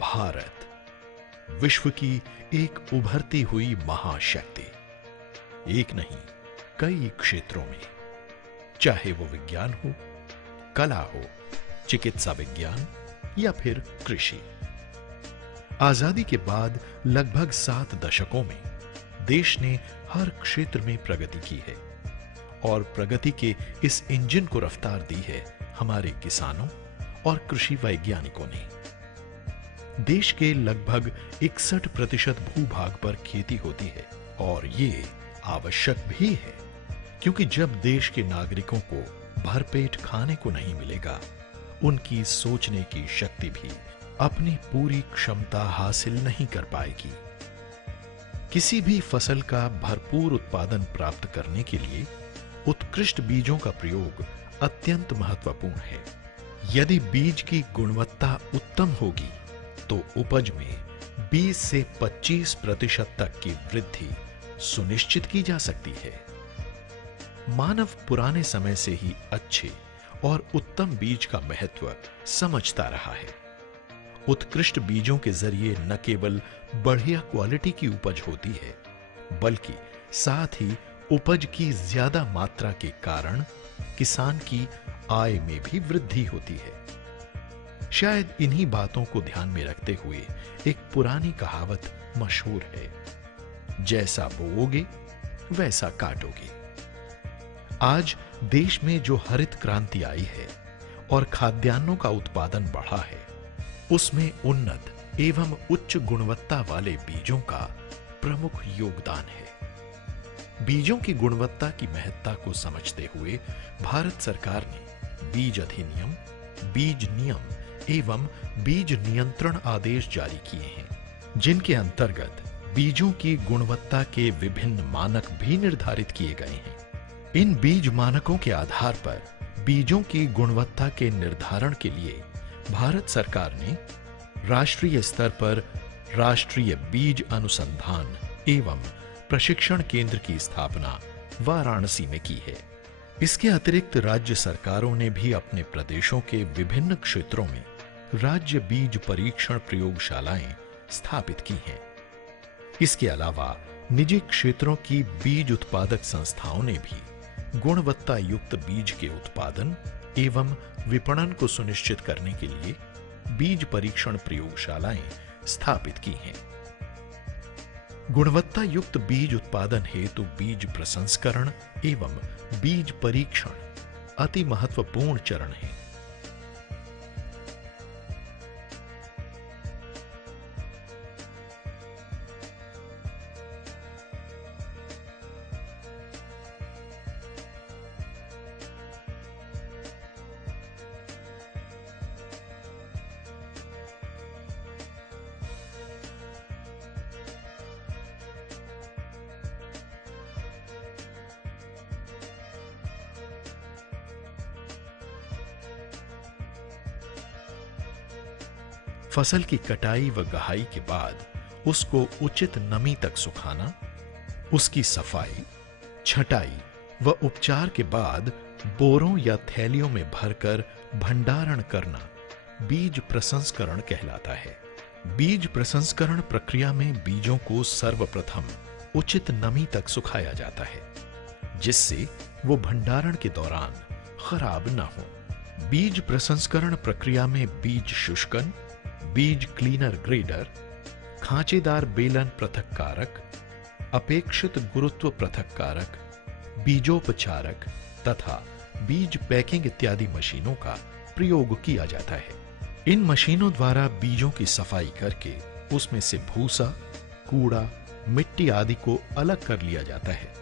भारत विश्व की एक उभरती हुई महाशक्ति, एक नहीं कई क्षेत्रों में, चाहे वो विज्ञान हो, कला हो, चिकित्सा विज्ञान या फिर कृषि। आजादी के बाद लगभग 7 दशकों में देश ने हर क्षेत्र में प्रगति की है और प्रगति के इस इंजन को रफ्तार दी है हमारे किसानों और कृषि वैज्ञानिकों ने। देश के लगभग 61% भूभाग पर खेती होती है और ये आवश्यक भी है, क्योंकि जब देश के नागरिकों को भरपेट खाने को नहीं मिलेगा, उनकी सोचने की शक्ति भी अपनी पूरी क्षमता हासिल नहीं कर पाएगी। किसी भी फसल का भरपूर उत्पादन प्राप्त करने के लिए उत्कृष्ट बीजों का प्रयोग अत्यंत महत्वपूर्ण है। यदि बीज की गुणवत्ता उत्तम होगी तो उपज में 20 से 25% तक की वृद्धि सुनिश्चित की जा सकती है। मानव पुराने समय से ही अच्छे और उत्तम बीज का महत्व समझता रहा है। उत्कृष्ट बीजों के जरिए न केवल बढ़िया क्वालिटी की उपज होती है, बल्कि साथ ही उपज की ज्यादा मात्रा के कारण किसान की आय में भी वृद्धि होती है। शायद इन्हीं बातों को ध्यान में रखते हुए एक पुरानी कहावत मशहूर है, जैसा बोओगे वैसा काटोगे। आज देश में जो हरित क्रांति आई है और खाद्यान्नों का उत्पादन बढ़ा है, उसमें उन्नत एवं उच्च गुणवत्ता वाले बीजों का प्रमुख योगदान है। बीजों की गुणवत्ता की महत्ता को समझते हुए भारत सरकार ने बीज अधिनियम, बीज नियम एवं बीज नियंत्रण आदेश जारी किए हैं, जिनके अंतर्गत बीजों की गुणवत्ता के विभिन्न मानक भी निर्धारित किए गए हैं। इन बीज मानकों के आधार पर बीजों की गुणवत्ता के निर्धारण के लिए भारत सरकार ने राष्ट्रीय स्तर पर राष्ट्रीय बीज अनुसंधान एवं प्रशिक्षण केंद्र की स्थापना वाराणसी में की है। इसके अतिरिक्त राज्य सरकारों ने भी अपने प्रदेशों के विभिन्न क्षेत्रों में राज्य बीज परीक्षण प्रयोगशालाएं स्थापित की हैं। इसके अलावा निजी क्षेत्रों की बीज उत्पादक संस्थाओं ने भी गुणवत्ता युक्त बीज के उत्पादन एवं विपणन को सुनिश्चित करने के लिए बीज परीक्षण प्रयोगशालाएं स्थापित की हैं। गुणवत्ता युक्त बीज उत्पादन हेतु बीज प्रसंस्करण एवं बीज परीक्षण अति महत्वपूर्ण चरण है। फसल की कटाई व गहाई के बाद उसको उचित नमी तक सुखाना, उसकी सफाई, छटाई व उपचार के बाद बोरों या थैलियों में भरकर भंडारण करना बीज प्रसंस्करण कहलाता है। बीज प्रसंस्करण प्रक्रिया में बीजों को सर्वप्रथम उचित नमी तक सुखाया जाता है, जिससे वो भंडारण के दौरान खराब न हो। बीज प्रसंस्करण प्रक्रिया में बीज शुष्कन, बीज क्लीनर ग्रेडर, खांचेदार बेलन पृथक्कारक, अपेक्षित गुरुत्व पृथक्कारक, बीजोपचारक तथा बीज पैकिंग इत्यादि मशीनों का प्रयोग किया जाता है। इन मशीनों द्वारा बीजों की सफाई करके उसमें से भूसा, कूड़ा, मिट्टी आदि को अलग कर लिया जाता है,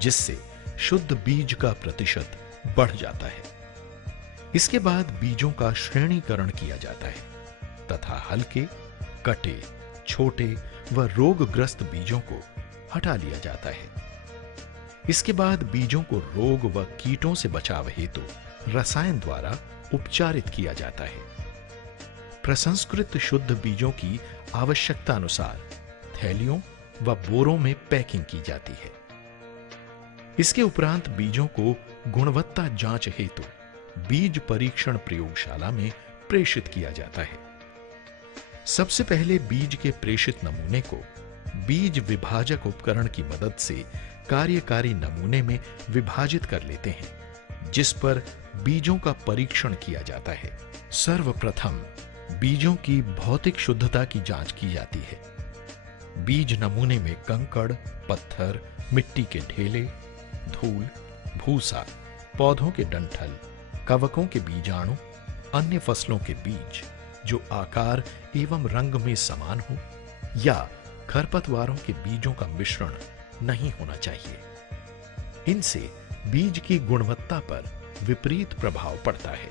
जिससे शुद्ध बीज का प्रतिशत बढ़ जाता है। इसके बाद बीजों का श्रेणीकरण किया जाता है तथा हल्के, कटे, छोटे व रोगग्रस्त बीजों को हटा लिया जाता है। इसके बाद बीजों को रोग व कीटों से बचाव हेतु रसायन द्वारा उपचारित किया जाता है। प्रसंस्कृत शुद्ध बीजों की आवश्यकता अनुसार थैलियों व बोरों में पैकिंग की जाती है। इसके उपरांत बीजों को गुणवत्ता जांच हेतु बीज परीक्षण प्रयोगशाला में प्रेषित किया जाता है। सबसे पहले बीज के प्रेषित नमूने को बीज विभाजक उपकरण की मदद से कार्यकारी नमूने में विभाजित कर लेते हैं, जिस पर बीजों का परीक्षण किया जाता है। सर्वप्रथम बीजों की भौतिक शुद्धता की जांच की जाती है। बीज नमूने में कंकड़, पत्थर, मिट्टी के ढेले, धूल, भूसा, पौधों के डंठल, कवकों के बीजाणु, अन्य फसलों के बीज जो आकार एवं रंग में समान हो, या खरपतवारों के बीजों का मिश्रण नहीं होना चाहिए। इनसे बीज की गुणवत्ता पर विपरीत प्रभाव पड़ता है।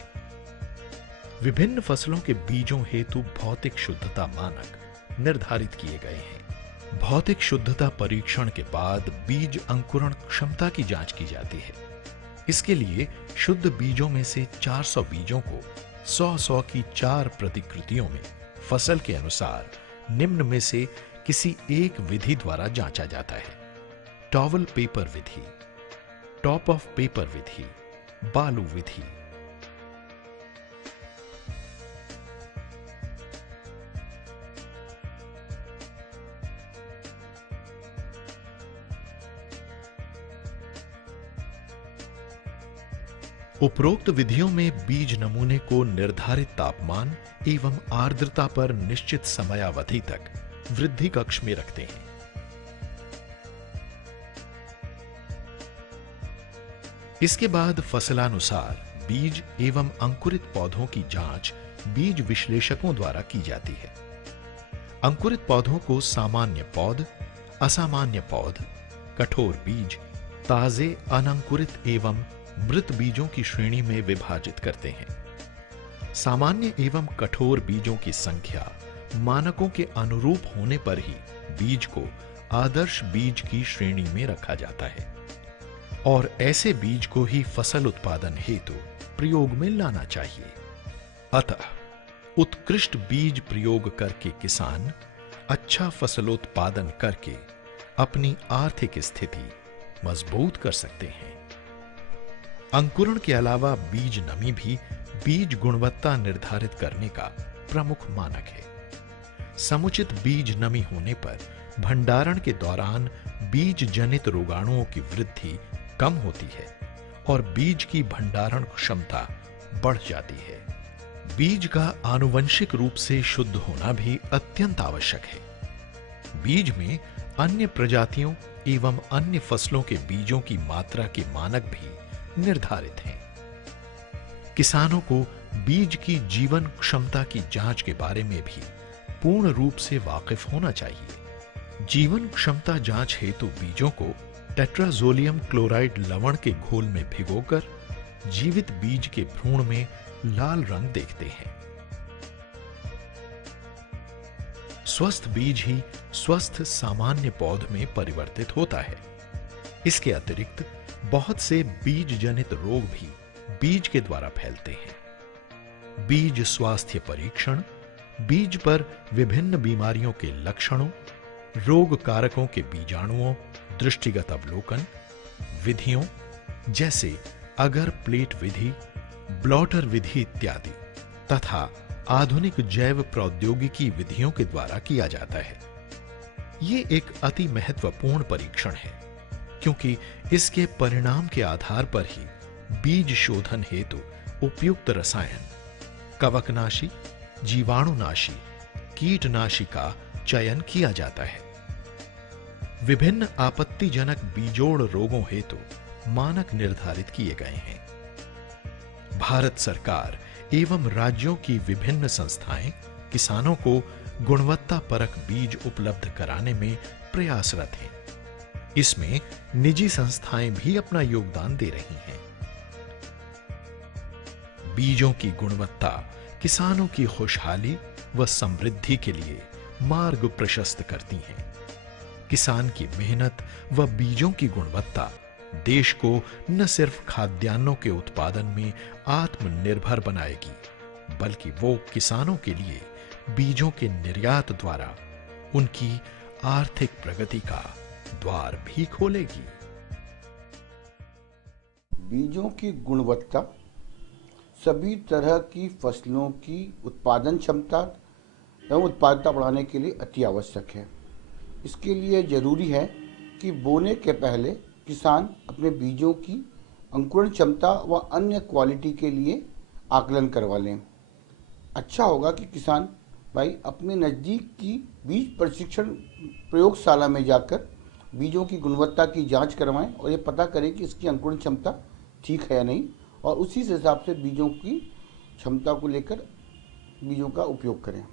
विभिन्न फसलों के बीजों हेतु भौतिक शुद्धता मानक निर्धारित किए गए हैं। भौतिक शुद्धता परीक्षण के बाद बीज अंकुरण क्षमता की जांच की जाती है। इसके लिए शुद्ध बीजों में से 400 बीजों को 100-100 की 4 प्रतिकृतियों में फसल के अनुसार निम्न में से किसी एक विधि द्वारा जांचा जाता है। टॉवल पेपर विधि, टॉप ऑफ पेपर विधि, बालू विधि। उपरोक्त विधियों में बीज नमूने को निर्धारित तापमान एवं आर्द्रता पर निश्चित समयावधि तक वृद्धि कक्ष में रखते हैं। इसके बाद फसलानुसार बीज एवं अंकुरित पौधों की जांच बीज विश्लेषकों द्वारा की जाती है। अंकुरित पौधों को सामान्य पौध, असामान्य पौध, कठोर बीज, ताजे अनंकुरित एवं मृत बीजों की श्रेणी में विभाजित करते हैं। सामान्य एवं कठोर बीजों की संख्या मानकों के अनुरूप होने पर ही बीज को आदर्श बीज की श्रेणी में रखा जाता है और ऐसे बीज को ही फसल उत्पादन हेतु प्रयोग में लाना चाहिए। अतः उत्कृष्ट बीज प्रयोग करके किसान अच्छा फसलोत्पादन करके अपनी आर्थिक स्थिति मजबूत कर सकते हैं। अंकुरण के अलावा बीज नमी भी बीज गुणवत्ता निर्धारित करने का प्रमुख मानक है। समुचित बीज नमी होने पर भंडारण के दौरान बीज जनित रोगाणुओं की वृद्धि कम होती है और बीज की भंडारण क्षमता बढ़ जाती है। बीज का आनुवंशिक रूप से शुद्ध होना भी अत्यंत आवश्यक है। बीज में अन्य प्रजातियों एवं अन्य फसलों के बीजों की मात्रा के मानक भी निर्धारित हैं। किसानों को बीज की जीवन क्षमता की जांच के बारे में भी पूर्ण रूप से वाकिफ होना चाहिए। जीवन क्षमता जांच हेतु बीजों को टेट्राजोलियम क्लोराइड लवण के घोल में भिगोकर जीवित बीज के भ्रूण में लाल रंग देखते हैं। स्वस्थ बीज ही स्वस्थ सामान्य पौध में परिवर्तित होता है। इसके अतिरिक्त बहुत से बीज जनित रोग भी बीज के द्वारा फैलते हैं। बीज स्वास्थ्य परीक्षण, बीज पर विभिन्न बीमारियों के लक्षणों, रोग कारकों के बीजाणुओं, दृष्टिगत अवलोकन विधियों जैसे अगर प्लेट विधि, ब्लॉटर विधि इत्यादि तथा आधुनिक जैव प्रौद्योगिकी विधियों के द्वारा किया जाता है। ये एक अति महत्वपूर्ण परीक्षण है, क्योंकि इसके परिणाम के आधार पर ही बीज शोधन हेतु उपयुक्त रसायन, कवकनाशी, जीवाणुनाशी, कीटनाशी का चयन किया जाता है। विभिन्न आपत्तिजनक बीजोड़ रोगों हेतु मानक निर्धारित किए गए हैं। भारत सरकार एवं राज्यों की विभिन्न संस्थाएं किसानों को गुणवत्ता परक बीज उपलब्ध कराने में प्रयासरत हैं। इसमें निजी संस्थाएं भी अपना योगदान दे रही हैं। बीजों की गुणवत्ता किसानों की खुशहाली व समृद्धि के लिए मार्ग प्रशस्त करती हैं। किसान की मेहनत व बीजों की गुणवत्ता देश को न सिर्फ खाद्यान्नों के उत्पादन में आत्मनिर्भर बनाएगी, बल्कि वो किसानों के लिए बीजों के निर्यात द्वारा उनकी आर्थिक प्रगति का द्वार भी खोलेगी। बीजों की गुणवत्ता सभी तरह की फसलों की उत्पादन क्षमता एवं उत्पादकता बढ़ाने के लिए अति आवश्यक है। इसके लिए जरूरी है कि बोने के पहले किसान अपने बीजों की अंकुरण क्षमता व अन्य क्वालिटी के लिए आकलन करवा लें। अच्छा होगा कि किसान भाई अपने नज़दीक की बीज प्रशिक्षण प्रयोगशाला में जाकर बीजों की गुणवत्ता की जांच करवाएं और ये पता करें कि इसकी अंकुरण क्षमता ठीक है या नहीं, और उसी हिसाब से बीजों की क्षमता को लेकर बीजों का उपयोग करें।